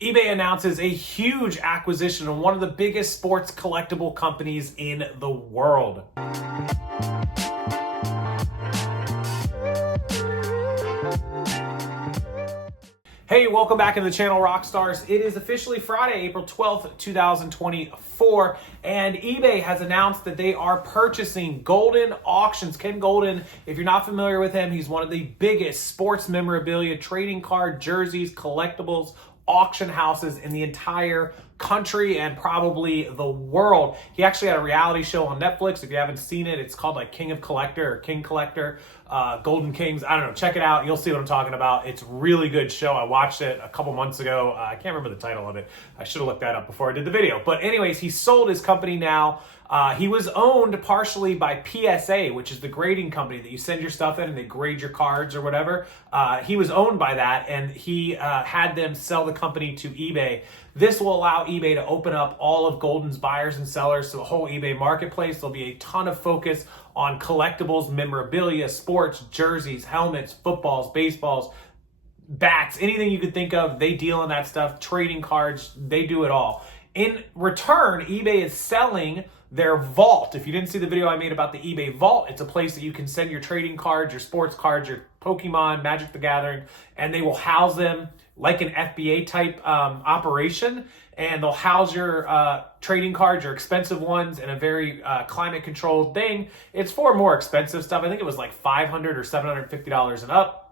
eBay announces a huge acquisition of one of the biggest sports collectible companies in the world. Hey, welcome back to the channel, Rockstars. It is officially Friday, April 12th, 2024, and eBay has announced that they are purchasing Goldin Auctions. Ken Goldin, if you're not familiar with him, he's one of the biggest sports memorabilia, trading card, jerseys, collectibles, auction houses in the entire country and probably the world. He actually had a reality show on Netflix. If you haven't seen it, it's called like King of Collector or King Collector, Golden Kings. I don't know. Check it out. You'll see what I'm talking about. It's a really good show. I watched it a couple months ago. I can't remember the title of it. I should have looked that up before I did the video. But anyways, he sold his company now. He was owned partially by PSA, which is the grading company that you send your stuff in and they grade your cards or whatever. He was owned by that, and he had them sell the company to eBay. This will allow eBay to open up all of Goldin's buyers and sellers to the whole eBay marketplace. There'll be a ton of focus on collectibles, memorabilia, sports, jerseys, helmets, footballs, baseballs, bats, anything you could think of. They deal in that stuff. Trading cards, they do it all. In return, eBay is selling their vault. If you didn't see the video I made about the eBay vault, it's a place that you can send your trading cards, your sports cards, your Pokemon, Magic the Gathering, and they will house them like an FBA type operation, and they'll house your trading cards, your expensive ones, in a very climate controlled thing. It's for more expensive stuff. I think it was like $500 or $750 and up.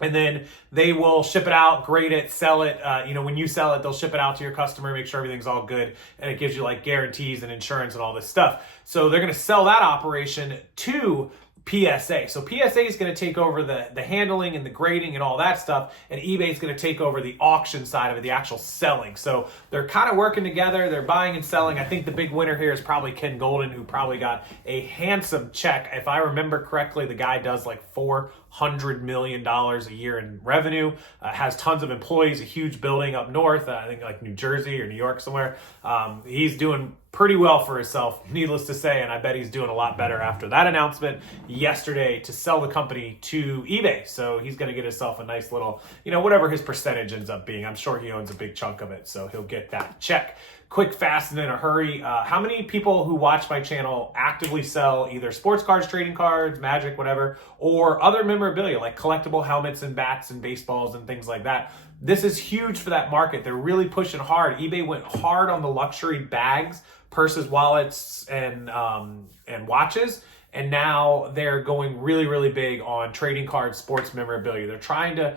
And then they will ship it out, grade it, sell it. When you sell it, they'll ship it out to your customer, make sure everything's all good. And it gives you like guarantees and insurance and all this stuff. So they're going to sell that operation to PSA. So PSA is going to take over the handling and the grading and all that stuff, and eBay is going to take over the auction side of it, the actual selling. So they're kind of working together. They're buying and selling. I think the big winner here is probably Ken Goldin, who probably got a handsome check. If I remember correctly, the guy does like $400 million a year in revenue, has tons of employees, a huge building up north, I think like New Jersey or New York somewhere. He's doing pretty well for himself, needless to say, and I bet he's doing a lot better after that announcement yesterday to sell the company to eBay. So he's going to get himself a nice little, whatever his percentage ends up being. I'm sure he owns a big chunk of it, so he'll get that check. Quick, fast, and in a hurry. How many people who watch my channel actively sell either sports cards, trading cards, Magic, whatever, or other memorabilia like collectible helmets and bats and baseballs and things like that? This is huge for that market. They're really pushing hard. eBay went hard on the luxury bags, purses, wallets, and watches. And now they're going really, really big on trading cards, sports memorabilia. They're trying to,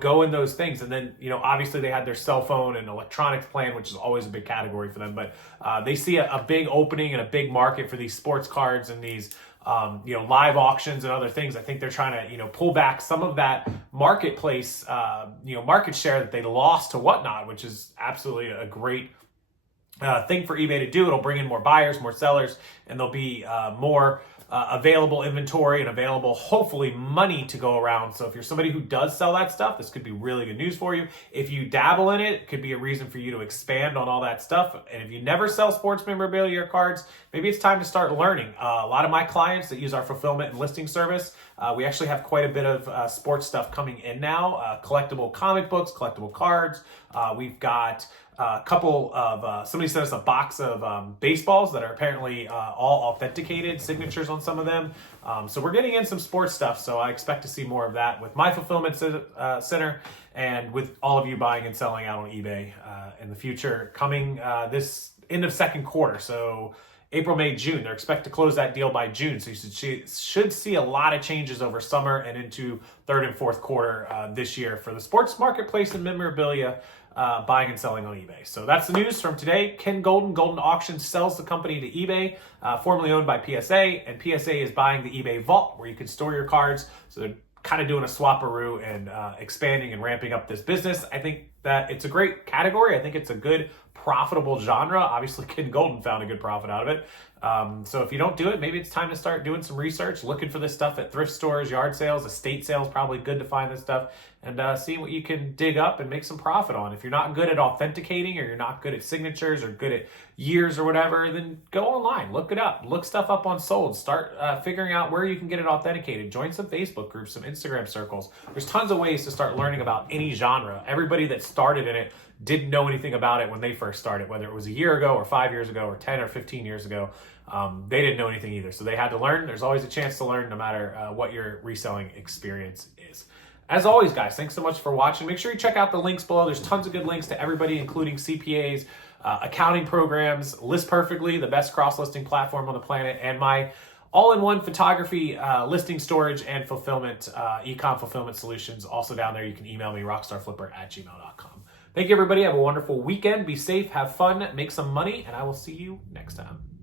go in those things. And then, obviously they had their cell phone and electronics plan, which is always a big category for them. But they see a big opening and a big market for these sports cards and these, live auctions and other things. I think they're trying to, pull back some of that marketplace, market share that they lost to Whatnot, which is absolutely a great thing for eBay to do. It'll bring in more buyers, more sellers, and there'll be more available inventory and available, hopefully, money to go around. So if you're somebody who does sell that stuff, this could be really good news for you. If you dabble in it, it could be a reason for you to expand on all that stuff. And if you never sell sports memorabilia or cards, maybe it's time to start learning. A lot of my clients that use our fulfillment and listing service, we actually have quite a bit of sports stuff coming in now. Collectible comic books, collectible cards. We've got a couple of, somebody sent us a box of baseballs that are apparently all authenticated, signatures on some of them. So we're getting in some sports stuff, so I expect to see more of that with my fulfillment center and with all of you buying and selling out on eBay in the future, coming this end of second quarter. So April, May, June. They're expected to close that deal by June. So you should see a lot of changes over summer and into third and fourth quarter this year for the sports marketplace and memorabilia buying and selling on eBay. So that's the news from today. Ken Goldin, Goldin Auctions, sells the company to eBay, formerly owned by PSA, and PSA is buying the eBay vault where you can store your cards. So they're kind of doing a swap-a-roo and expanding and ramping up this business. I think that it's a great category. I think it's a good, profitable genre. Obviously, Ken Goldin found a good profit out of it. So if you don't do it, maybe it's time to start doing some research, looking for this stuff at thrift stores, yard sales, estate sales, probably good to find this stuff, and see what you can dig up and make some profit on. If you're not good at authenticating, or you're not good at signatures, or good at years or whatever, then go online, look it up, look stuff up on Sold, start figuring out where you can get it authenticated, join some Facebook groups, some Instagram circles. There's tons of ways to start learning about any genre. Everybody that started in it didn't know anything about it when they first started, whether it was a year ago or 5 years ago or 10 or 15 years ago. They didn't know anything either. So they had to learn. There's always a chance to learn no matter what your reselling experience is. As always, guys, thanks so much for watching. Make sure you check out the links below. There's tons of good links to everybody, including CPAs, accounting programs, List Perfectly, the best cross-listing platform on the planet, and my all-in-one photography, listing storage, and fulfillment, e-com fulfillment solutions. Also down there, you can email me, rockstarflipper@gmail.com. Thank you, everybody. Have a wonderful weekend. Be safe, have fun, make some money, and I will see you next time.